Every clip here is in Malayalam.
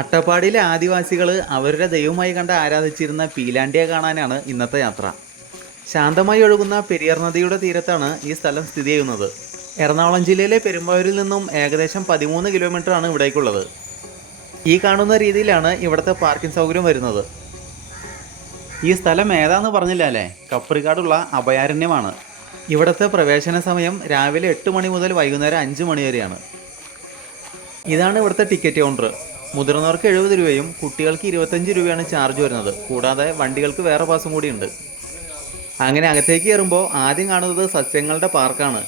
അട്ടപ്പാടിയിലെ ആദിവാസികൾ അവരുടെ ദൈവമായി കണ്ട് ആരാധിച്ചിരുന്ന പീലാണ്ടിയെ കാണാനാണ് ഇന്നത്തെ യാത്ര. ശാന്തമായി ഒഴുകുന്ന പെരിയാർ നദിയുടെ തീരത്താണ് ഈ സ്ഥലം സ്ഥിതി ചെയ്യുന്നത്. എറണാകുളം ജില്ലയിലെ പെരുമ്പാവൂരിൽ നിന്നും ഏകദേശം 13 കിലോമീറ്ററാണ് ഇവിടേക്കുള്ളത്. ഈ കാണുന്ന രീതിയിലാണ് ഇവിടുത്തെ പാർക്കിംഗ് സൗകര്യം വരുന്നത്. ഈ സ്ഥലം ഏതാന്ന് പറഞ്ഞില്ല അല്ലേ? കപ്രിക്കാടുള്ള അഭയാരണ്യമാണ്. ഇവിടുത്തെ പ്രവേശന സമയം രാവിലെ 8 മണി മുതൽ വൈകുന്നേരം 5 മണി വരെയാണ്. ഇതാണ് ഇവിടുത്തെ ടിക്കറ്റ് കൗണ്ടർ. മുതിർന്നവർക്ക് 70 രൂപയും കുട്ടികൾക്ക് 25 രൂപയാണ് ചാർജ് വരുന്നത്. കൂടാതെ വണ്ടികൾക്ക് വേറെ പാസും കൂടിയുണ്ട്. അങ്ങനെ അകത്തേക്ക് കയറുമ്പോൾ ആദ്യം കാണുന്നത് സസ്യങ്ങളുടെ പാർക്കാണ്.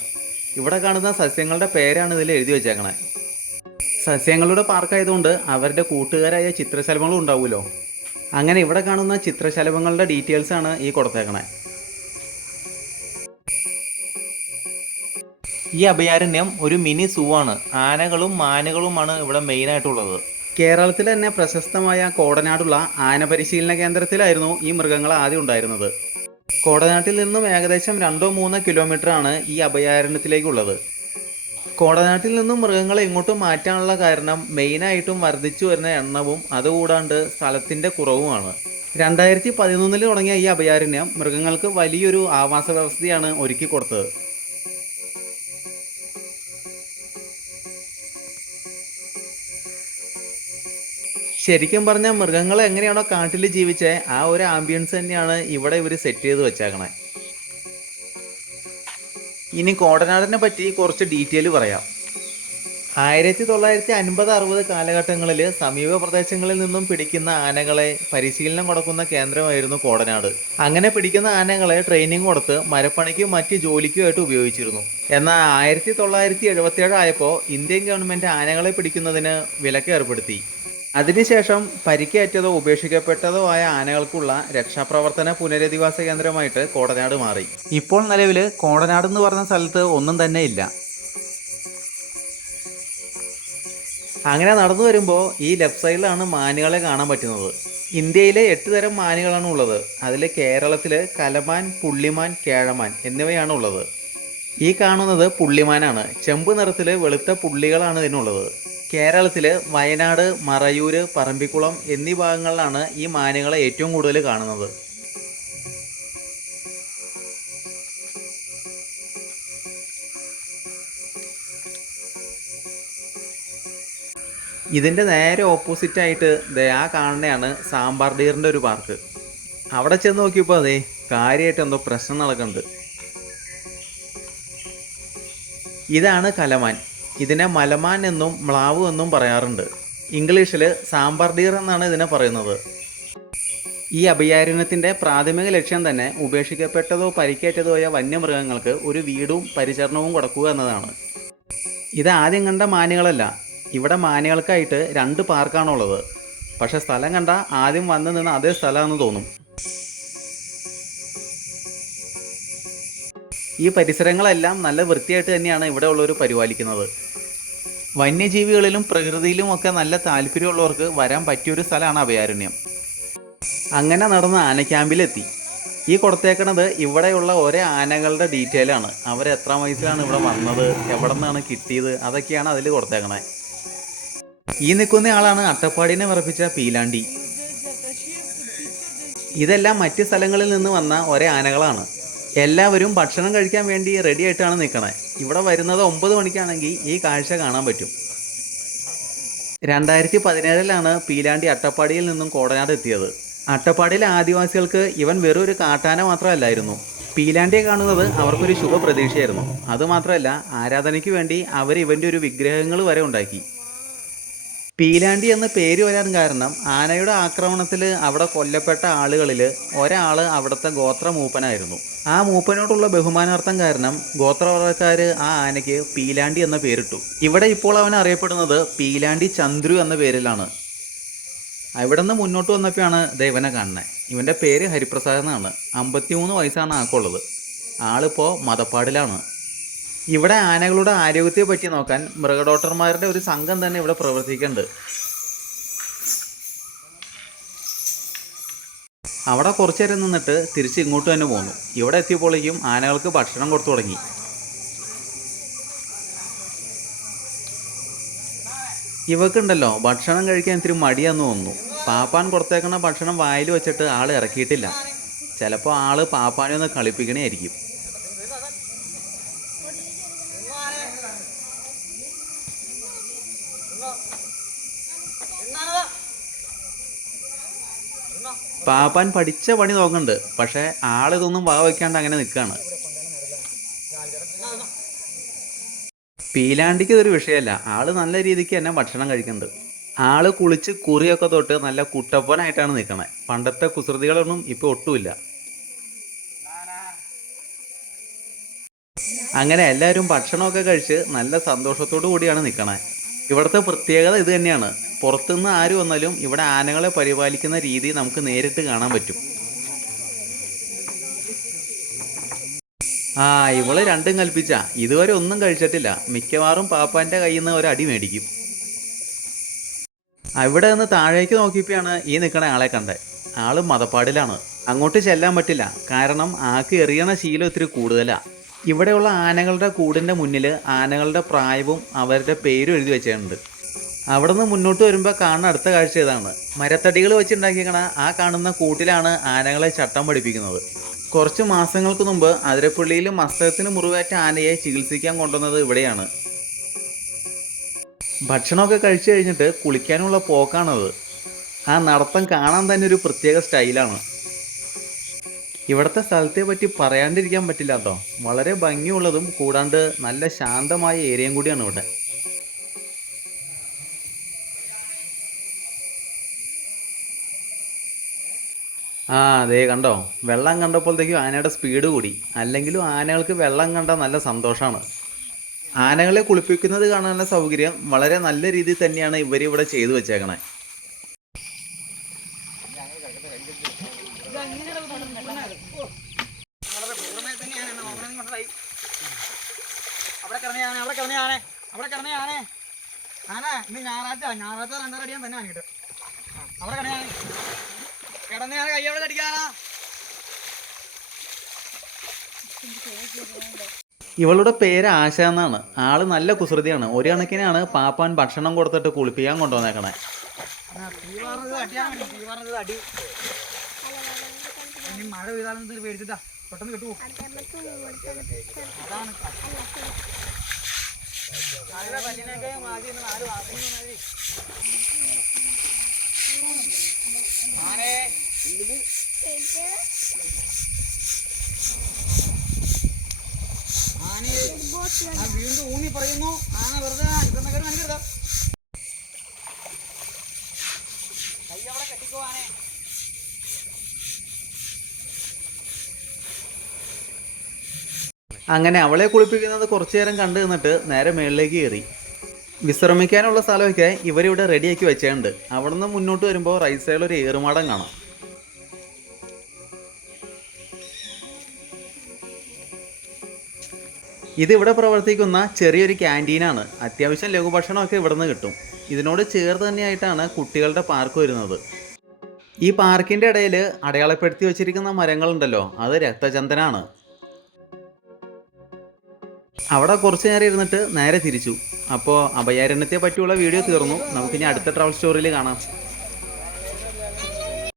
ഇവിടെ കാണുന്ന സസ്യങ്ങളുടെ പേരാണ് ഇതിൽ എഴുതി വെച്ചേക്കണേ. സസ്യങ്ങളുടെ പാർക്കായതുകൊണ്ട് അവരുടെ കൂട്ടുകാരായ ചിത്രശലഭങ്ങളും ഉണ്ടാവുമല്ലോ. അങ്ങനെ ഇവിടെ കാണുന്ന ചിത്രശലഭങ്ങളുടെ ഡീറ്റെയിൽസാണ് ഈ കൊടുത്തേക്കണേ. ഈ അഭയാരണ്യം ഒരു മിനി സൂ ആണ്. ആനകളും മാനുകളുമാണ് ഇവിടെ മെയിനായിട്ടുള്ളത്. കേരളത്തിൽ തന്നെ പ്രശസ്തമായ കോടനാടുള്ള ആന പരിശീലന കേന്ദ്രത്തിലായിരുന്നു ഈ മൃഗങ്ങൾ ആദ്യം ഉണ്ടായിരുന്നത്. കോടനാട്ടിൽ നിന്നും ഏകദേശം 2-3 കിലോമീറ്ററാണ് ഈ അഭയാരണ്യത്തിലേക്കുള്ളത്. കോടനാട്ടിൽ നിന്നും മൃഗങ്ങളെ ഇങ്ങോട്ട് മാറ്റാനുള്ള കാരണം മെയിനായിട്ടും വർദ്ധിച്ചു വരുന്ന എണ്ണവും അതുകൂടാണ്ട് സ്ഥലത്തിൻ്റെ കുറവുമാണ്. 2011 തുടങ്ങിയ ഈ അഭയാരണ്യം മൃഗങ്ങൾക്ക് വലിയൊരു ആവാസ വ്യവസ്ഥയാണ് ഒരുക്കി കൊടുത്തത്. ശരിക്കും പറഞ്ഞാൽ മൃഗങ്ങൾ എങ്ങനെയാണോ കാട്ടിൽ ജീവിച്ചേ ആ ഒരു ആംബിയൻസ് തന്നെയാണ് ഇവിടെ ഇവർ സെറ്റ് ചെയ്ത് വെച്ചേക്കണേ. ഇനി കോടനാടിനെ പറ്റി കുറച്ച് ഡീറ്റെയിൽ പറയാം. 1950-60 കാലഘട്ടങ്ങളിൽ സമീപ പ്രദേശങ്ങളിൽ നിന്നും പിടിക്കുന്ന ആനകളെ പരിശീലനം കൊടുക്കുന്ന കേന്ദ്രമായിരുന്നു കോടനാട്. അങ്ങനെ പിടിക്കുന്ന ആനകളെ ട്രെയിനിങ് കൊടുത്ത് മരപ്പണിക്കും മറ്റ് ജോലിക്കുമായിട്ട് ഉപയോഗിച്ചിരുന്നു. എന്നാൽ 1977 ആയപ്പോൾ ഇന്ത്യൻ ഗവൺമെൻറ് ആനകളെ പിടിക്കുന്നതിന് വിലക്ക് ഏർപ്പെടുത്തി. അതിനുശേഷം പരിക്കേറ്റതോ ഉപേക്ഷിക്കപ്പെട്ടതോ ആയ ആനകൾക്കുള്ള രക്ഷാപ്രവർത്തന പുനരധിവാസ കേന്ദ്രമായിട്ട് കോടനാട് മാറി. ഇപ്പോൾ നിലവിൽ കോടനാട് എന്ന് പറഞ്ഞ സ്ഥലത്ത് ഒന്നും തന്നെ ഇല്ല. അങ്ങനെ നടന്നു വരുമ്പോൾ ഈ ലെഫ്റ്റ് സൈഡിലാണ് മാനുകളെ കാണാൻ പറ്റുന്നത്. ഇന്ത്യയിലെ 8 തരം മാനുകളാണ് ഉള്ളത്. അതിൽ കേരളത്തിൽ കലമാൻ, പുള്ളിമാൻ, കേഴമാൻ എന്നിവയാണ് ഉള്ളത്. ഈ കാണുന്നത് പുള്ളിമാനാണ്. ചെമ്പ് നിറത്തിൽ വെളുത്ത പുള്ളികളാണ് ഇതിനുള്ളത്. കേരളത്തിൽ വയനാട്, മറയൂർ, പറമ്പിക്കുളം എന്നീ ഭാഗങ്ങളിലാണ് ഈ മാനുകളെ ഏറ്റവും കൂടുതൽ കാണുന്നത്. ഇതിൻ്റെ നേരെ ഓപ്പോസിറ്റായിട്ട് ആ കാണുന്നതാണ് സാമ്പാർ ഡീറിൻ്റെ ഒരു പാർക്ക്. അവിടെ ചെന്ന് നോക്കിയപ്പോൾ അതെ കാര്യമായിട്ട് എന്തോ പ്രശ്നം നടക്കുന്നുണ്ട്. ഇതാണ് കലമാൻ. ഇതിനെ മലമാൻ എന്നും മ്ലാവ് എന്നും പറയാറുണ്ട്. ഇംഗ്ലീഷിൽ സാമ്പാർ ഡീർ എന്നാണ് ഇതിനെ പറയുന്നത്. ഈ അഭയാരണ്യത്തിൻ്റെ പ്രാഥമിക ലക്ഷ്യം തന്നെ ഉപേക്ഷിക്കപ്പെട്ടതോ പരിക്കേറ്റതോ ആയ വന്യമൃഗങ്ങൾക്ക് ഒരു വീടും പരിചരണവും കൊടുക്കുക എന്നതാണ്. ഇത് ആദ്യം കണ്ട മാനുകളല്ല. ഇവിടെ മാനുകൾക്കായിട്ട് 2 പാർക്കാണുള്ളത്. പക്ഷെ സ്ഥലം കണ്ട ആദ്യം വന്നു നിന്ന് അതേ സ്ഥലമാണെന്ന് തോന്നും. ഈ പരിസരങ്ങളെല്ലാം നല്ല വൃത്തിയായിട്ട് തന്നെയാണ് ഇവിടെ ഉള്ളവർ പരിപാലിക്കുന്നത്. വന്യജീവികളിലും പ്രകൃതിയിലും ഒക്കെ നല്ല താല്പര്യമുള്ളവർക്ക് വരാൻ പറ്റിയൊരു സ്ഥലമാണ് അഭയാരണ്യം. അങ്ങനെ നടന്ന് ആന ക്യാമ്പിലെത്തി. ഈ കൊടുത്തേക്കണത് ഇവിടെയുള്ള ഓരോ ആനകളുടെ ഡീറ്റെയിലാണ്. അവർ എത്ര വയസ്സിലാണ് ഇവിടെ വന്നത്, എവിടെ നിന്നാണ് കിട്ടിയത്, അതൊക്കെയാണ് അതിൽ കൊടുത്തേക്കണേ. ഈ നിൽക്കുന്ന ആളാണ് അട്ടപ്പാടിനെ വിറപ്പിച്ച പീലാണ്ടി. ഇതെല്ലാം മറ്റ് സ്ഥലങ്ങളിൽ നിന്ന് വന്ന ഒരേ ആനകളാണ്. എല്ലാവരും ഭക്ഷണം കഴിക്കാൻ വേണ്ടി റെഡി ആയിട്ടാണ് നിൽക്കണേ. ഇവിടെ വരുന്നത് 9 മണിക്കാണെങ്കിൽ ഈ കാഴ്ച കാണാൻ പറ്റും. 2017 പീലാണ്ടി അട്ടപ്പാടിയിൽ നിന്നും കോടനാട് എത്തിയത്. അട്ടപ്പാടിയിലെ ആദിവാസികൾക്ക് ഇവൻ വെറും ഒരു കാട്ടാന മാത്രമല്ലായിരുന്നു. പീലാണ്ടിയെ കാണുന്നത് അവർക്കൊരു ശുഭപ്രതീക്ഷയായിരുന്നു. അതുമാത്രമല്ല ആരാധനയ്ക്ക് വേണ്ടി അവർ ഇവൻ്റെ ഒരു വിഗ്രഹങ്ങൾ വരെ ഉണ്ടാക്കി. പീലാണ്ടി എന്ന പേര് വരാൻ കാരണം ആനയുടെ ആക്രമണത്തിൽ അവിടെ കൊല്ലപ്പെട്ട ആളുകളിൽ ഒരാൾ അവിടുത്തെ ഗോത്ര മൂപ്പനായിരുന്നു. ആ മൂപ്പനോടുള്ള ബഹുമാനാർത്ഥം കാരണം ഗോത്രവർഗ്ഗക്കാർ ആ ആനയ്ക്ക് പീലാണ്ടി എന്ന പേരിട്ടു. ഇവിടെ ഇപ്പോൾ അവൻ അറിയപ്പെടുന്നത് പീലാണ്ടി ചന്ദ്രു എന്ന പേരിലാണ്. ഇവിടെ നിന്ന് മുന്നോട്ട് വന്നപ്പോഴാണ് ദേവനെ കാണുന്നത്. ഇവൻ്റെ പേര് ഹരിപ്രസാദ് എന്നാണ്. 53 വയസ്സാണ് ആൾക്കുള്ളത്. ആളിപ്പോൾ മതപ്പാടിലാണ്. ഇവിടെ ആനകളുടെ ആരോഗ്യത്തെ പറ്റി നോക്കാൻ മൃഗ ഡോക്ടർമാരുടെ ഒരു സംഘം തന്നെ ഇവിടെ പ്രവർത്തിക്കുന്നുണ്ട്. അവിടെ കുറച്ചു നേരം നിന്നിട്ട് തിരിച്ച് ഇങ്ങോട്ട് തന്നെ പോന്നു. ഇവിടെ എത്തിയപ്പോഴേക്കും ആനകൾക്ക് ഭക്ഷണം കൊടുത്തു തുടങ്ങി. ഇവക്കുണ്ടല്ലോ ഭക്ഷണം കഴിക്കാൻ ഇത്തിരി മടിയാന്ന് തോന്നുന്നു. പാപ്പാൻ കൊടുത്തേക്കണ ഭക്ഷണം വായിൽ വെച്ചിട്ട് ആൾ ഇറക്കിയിട്ടില്ല. ചിലപ്പോൾ ആള് പാപ്പാനെ ഒന്ന് കളിപ്പിക്കണേ ആയിരിക്കും. പാപ്പാൻ പഠിച്ച പണി നോക്കുന്നുണ്ട്, പക്ഷേ ആളിതൊന്നും വാ വയ്ക്കാണ്ട് അങ്ങനെ നിൽക്കുകയാണ്. പീലാണ്ടിക്ക് ഇതൊരു വിഷയമല്ല, ആള് നല്ല രീതിക്ക് തന്നെ ഭക്ഷണം കഴിക്കുന്നുണ്ട്. ആള് കുളിച്ച് കുറിയൊക്കെ തൊട്ട് നല്ല കുട്ടപ്പനായിട്ടാണ് നിൽക്കണേ. പണ്ടത്തെ കുസൃതികളൊന്നും ഇപ്പോൾ ഒട്ടുമില്ല. അങ്ങനെ എല്ലാവരും ഭക്ഷണമൊക്കെ കഴിച്ച് നല്ല സന്തോഷത്തോടു കൂടിയാണ് നിൽക്കണേ. ഇവിടുത്തെ പ്രത്യേകത ഇത് തന്നെയാണ്. പുറത്തുനിന്ന് ആര് വന്നാലും ഇവിടെ ആനകളെ പരിപാലിക്കുന്ന രീതി നമുക്ക് നേരിട്ട് കാണാൻ പറ്റും. ആ, ഇവള് രണ്ടും കൽപ്പിച്ച ഇതുവരെ ഒന്നും കഴിച്ചിട്ടില്ല. മിക്കവാറും പാപ്പാന്റെ കയ്യിൽ നിന്ന് ഒരു അടി മേടിക്കും. അവിടെ നിന്ന് താഴേക്ക് നോക്കിയപ്പോഴാണ് ഈ നിൽക്കണ ആളെ കണ്ടത്. ആള് മതപ്പാടിലാണ്. അങ്ങോട്ട് ചെല്ലാൻ പറ്റില്ല, കാരണം ആക്ക് എറിയണ ശീലം ഇത്തിരി കൂടുതലാണ്. ഇവിടെയുള്ള ആനകളുടെ കൂടിൻ്റെ മുന്നിൽ ആനകളുടെ പ്രായവും അവരുടെ പേരും എഴുതി വെച്ചിട്ടുണ്ട്. അവിടെ നിന്ന് മുന്നോട്ട് വരുമ്പോൾ കാണുന്ന അടുത്ത കാഴ്ച ഇതാണ്. മരത്തടികൾ വെച്ചുണ്ടാക്കിക്കണ ആ കാണുന്ന കൂട്ടിലാണ് ആനകളെ ചട്ടം പഠിപ്പിക്കുന്നത്. കുറച്ച് മാസങ്ങൾക്ക് മുമ്പ് അതിരപ്പള്ളിയിൽ മസ്തകത്തിന് മുറിവേറ്റ ആനയെ ചികിത്സിക്കാൻ കൊണ്ടുവന്നത് ഇവിടെയാണ്. ഭക്ഷണമൊക്കെ കഴിച്ചു കഴിഞ്ഞിട്ട് കുളിക്കാനുള്ള പോക്കാണത്. ആ നടത്തം കാണാൻ തന്നെ ഒരു പ്രത്യേക സ്റ്റൈലാണ്. ഇവിടുത്തെ സ്ഥലത്തെ പറ്റി പറയാണ്ടിരിക്കാൻ പറ്റില്ല കേട്ടോ. വളരെ ഭംഗിയുള്ളതും കൂടാണ്ട് നല്ല ശാന്തമായ ഏരിയയും കൂടിയാണ് ഇവിടെ. ആ, അതേ കണ്ടോ, വെള്ളം കണ്ടപ്പോഴത്തേക്കും ആനയുടെ സ്പീഡ് കൂടി. അല്ലെങ്കിലും ആനകൾക്ക് വെള്ളം കണ്ടാൽ നല്ല സന്തോഷമാണ്. ആനകളെ കുളിപ്പിക്കുന്നത് കാണാനുള്ള സൗകര്യം വളരെ നല്ല രീതിയിൽ തന്നെയാണ് ഇവരിവിടെ ചെയ്തു വെച്ചേക്കണേ. ഇവളുടെ പേര് ആശ എന്നാണ്. ആള് നല്ല കുസൃതിയാണ്. ഒരു കണക്കിനാണ് പാപ്പാൻ ഭക്ഷണം കൊടുത്തിട്ട് കുളിപ്പിക്കാൻ കൊണ്ടുവന്നേക്കണേ. മഴ പെയ്താലും പേടിച്ചിട്ടാ പെട്ടെന്ന് കിട്ടുമോ? വീണ്ടും ഊന്നി പറയുന്നു. ആന വെറുതെ ഇതൊന്നൊക്കെ കാണിക്കരുത്. കൈ അവിടെ കെട്ടിക്കോ ആനെ. അങ്ങനെ അവളെ കുളിപ്പിക്കുന്നത് കുറച്ചു നേരം കണ്ടു നിന്നിട്ട് നേരെ മേളിലേക്ക് കയറി. വിശ്രമിക്കാനുള്ള സ്ഥലമൊക്കെ ഇവരിവിടെ റെഡിയാക്കി വെച്ചിട്ടുണ്ട്. അവിടെ നിന്ന് മുന്നോട്ട് വരുമ്പോൾ റൈറ്റ് സൈഡിൽ ഒരു ഏറുമാടം കാണാം. ഇതിവിടെ പ്രവർത്തിക്കുന്ന ചെറിയൊരു ക്യാൻറ്റീനാണ്. അത്യാവശ്യം ലഘുഭക്ഷണമൊക്കെ ഇവിടെ നിന്ന് കിട്ടും. ഇതിനോട് ചേർത്ത് തന്നെയായിട്ടാണ് കുട്ടികളുടെ പാർക്ക് വരുന്നത്. ഈ പാർക്കിൻ്റെ ഇടയിൽ അടയാളപ്പെടുത്തി വെച്ചിരിക്കുന്ന മരങ്ങളുണ്ടല്ലോ, അത് രക്തചന്ദനാണ്. അവിടെ കുറച്ച് നേരം ഇരുന്നിട്ട് നേരെ തിരിച്ചു. അപ്പോൾ അഭയാരണ്യത്തെ പറ്റിയുള്ള വീഡിയോ തീർന്നു. നമുക്കിനി അടുത്ത ട്രാവൽ സ്റ്റോറിയിൽ കാണാം.